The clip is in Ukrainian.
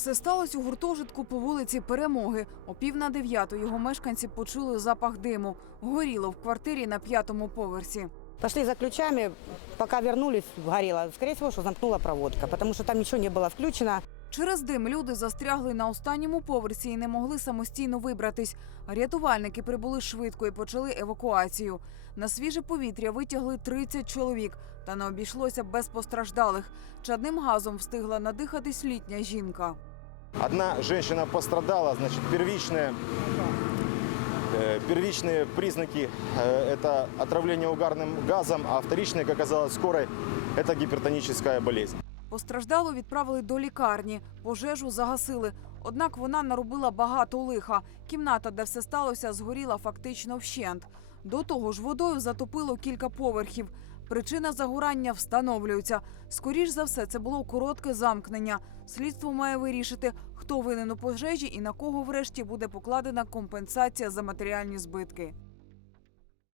Все сталося у гуртожитку по вулиці Перемоги. О пів на дев'яту його мешканці почули запах диму. Горіло в квартирі на п'ятому поверсі. Пошли за ключами, пока вернулись, горело. Скорее всего, что замкнула проводка, потому что там ничего не было включено. Через дим люди застрягли на останньому поверсі і не могли самостійно вибратись. Рятувальники прибули швидко і почали евакуацію. На свіже повітря витягли 30 чоловік, та не обійшлося без постраждалих. Чадним газом встигла надихатись літня жінка. Одна женщина пострадала, значит, первичные, э, первичные признаки э, это отравление угарным газом, а вторичные, как оказалось скорой, это гипертоническая болезнь. Постраждалу відправили до лікарні, пожежу загасили. Однак вона наробила багато лиха. Кімната, де все сталося, згоріла фактично вщент. До того ж, водою затопило кілька поверхів. Причина загорання встановлюється. Скоріш за все, це було коротке замкнення. Слідство має вирішити, хто винен у пожежі і на кого врешті буде покладена компенсація за матеріальні збитки.